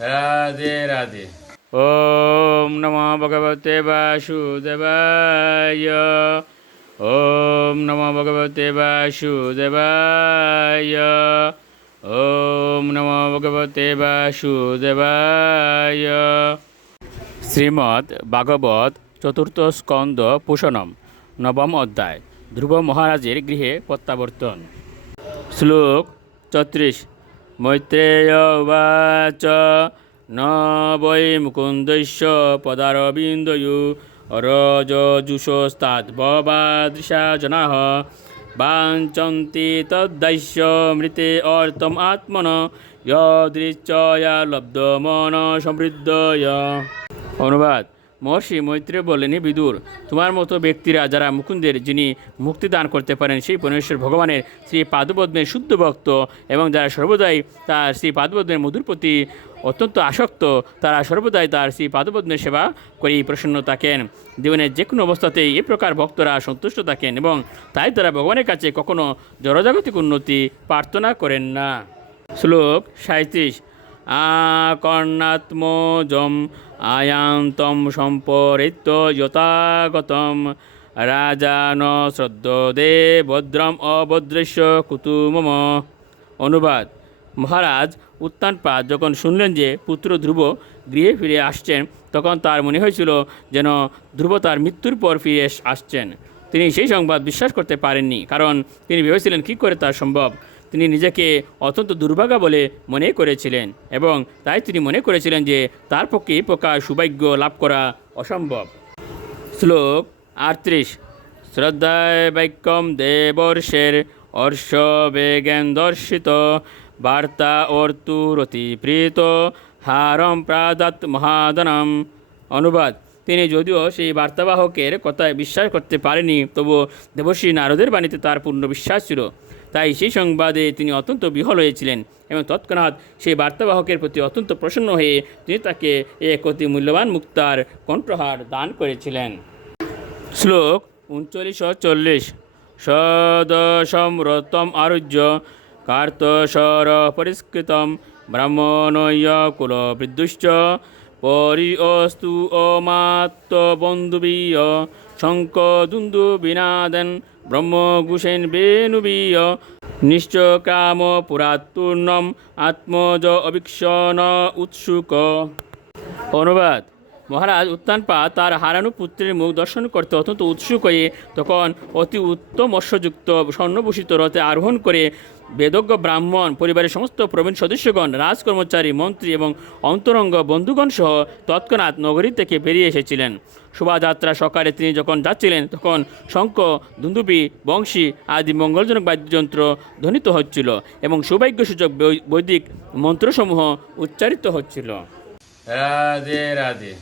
রাধে রাধে। ওম নমো ভগবতে বাসুদেবায়। ওম নমো ভগবতে বাসুদেবায়। ওম নমো ভগবতে বাসুদেবায়। শ্রীমদ্ ভাগবত চতুর্থ স্কন্দ পোষণম নবম অধ্যায় ধ্রুব মহারাজের গৃহে প্রত্যাবর্তন। শ্লোক ৩৪। মৈত্রেয় উবাচ ন বৈ মুকুন্দস্য পদারবিন্দয়ু রজজুষস্তাদ্ভবাদৃশা জনাঃ বাঞ্ছন্তি তদ্দাস্য মৃতে অর্থম আত্মন যদৃচ্ছয়া লব্ধমন সমৃদ্ধয়। অনুবাদ: মহর্ষি মৈত্রেয় বললেন, হে বিদুর, তোমার মতো ব্যক্তিরা যারা মুকুন্দের, যিনি মুক্তি দান করতে পারেন, সেই পরমেশ্বর ভগবানের শ্রী পাদপদ্মের শুদ্ধ ভক্ত এবং যারা সর্বদাই তার শ্রী পাদপদ্মের মধুর প্রতি অত্যন্ত আসক্ত, তারা সর্বদাই তার শ্রী পাদপদ্মের সেবা করেই প্রসন্ন থাকেন। জীবনের যে কোনো অবস্থাতেই এ প্রকার ভক্তরা সন্তুষ্ট থাকেন এবং তাই তারা ভগবানের কাছে কখনো জড়জাগতিক উন্নতি প্রার্থনা করেন না। শ্লোক ৩৭। আকর্ণাত্মজম আয়ান্তম সম্পরিত্য যথাগতম রাজান শ্রদ্ধদে ভদ্রম অভদ্রস্য কুতুমম। অনুবাদ: মহারাজ উত্তানপাদ যখন শুনলেন যে পুত্র ধ্রুব গৃহে ফিরে আসছেন, তখন তার মনে হয়েছিল যেন ধ্রুব তার মৃত্যুর পর ফিরে আসছেন। তিনি সেই সংবাদ বিশ্বাস করতে পারেননি, কারণ তিনি ভেবেছিলেন কী করে তা সম্ভব। তিনি নিজেকে অত্যন্ত দুর্ভাগা বলে মনে করেছিলেন এবং তাই তিনি মনে করেছিলেন যে তার পক্ষে এই প্রকার সৌভাগ্য লাভ করা অসম্ভব। শ্লোক ৩৮। শ্রদ্ধায় বাক্যম দেবর্ষের অর্ষ বেগেন দর্শিত বার্তা অর্তুরতি প্রীত হারম প্রাদাত মহাদনম। অনুবাদ: তিনি যদিও সেই বার্তাবাহকের কথায় বিশ্বাস করতে পারেনি, তবুও দেবর্ষি নারদের বাণীতে তার পূর্ণ বিশ্বাস ছিল। তাই সেই সংবাদে তিনি অত্যন্ত বিহ্বল হয়েছিলেন এবং তৎক্ষণাৎ সেই বার্তাবাহকের প্রতি অত্যন্ত প্রসন্ন হয়ে তিনি তাকে এক অতি মূল্যবান মুক্তার কণ্ঠহার দান করেছিলেন। শ্লোক ৩৯-৪০। সদসমরতম আরুহ্য কার্তসর পরিষ্কৃতম ব্রাহ্মণয় কুলবৃদ্ধুশ্চ পরিঅস্তু অমাত্য বন্ধুবীয় শঙ্খ দুন্দুবিনাদন ব্রহ্মঘোষেন বেণুবীয় নিশ্চকাম পুরাত্পূর্ণম আত্মজ অভীক্ষণ উৎসুক। অনুবাদ: মহারাজ উত্তানপাদ তার হারানো পুত্রের মুখ দর্শন করতে অত্যন্ত উৎসুক হয়ে তখন অতি উত্তম অশ্বযুক্ত স্বর্ণভূষিত রথে আরোহণ করে বেদজ্ঞ ব্রাহ্মণ পরিবারের সমস্ত প্রবীণ সদস্যগণ, রাজকর্মচারী, মন্ত্রী এবং অন্তরঙ্গ বন্ধুগণ সহ তৎক্ষণাৎ নগরী থেকে বেরিয়ে এসেছিলেন। শোভাযাত্রা সকালে তিনি যখন যাচ্ছিলেন, তখন শঙ্খ, দুন্দুবি, বংশী আদি মঙ্গলজনক বাদ্যযন্ত্র ধ্বনিত হচ্ছিল এবং সৌভাগ্যসূচক বৈদিক মন্ত্রসমূহ উচ্চারিত হচ্ছিল। রাধে রাধে।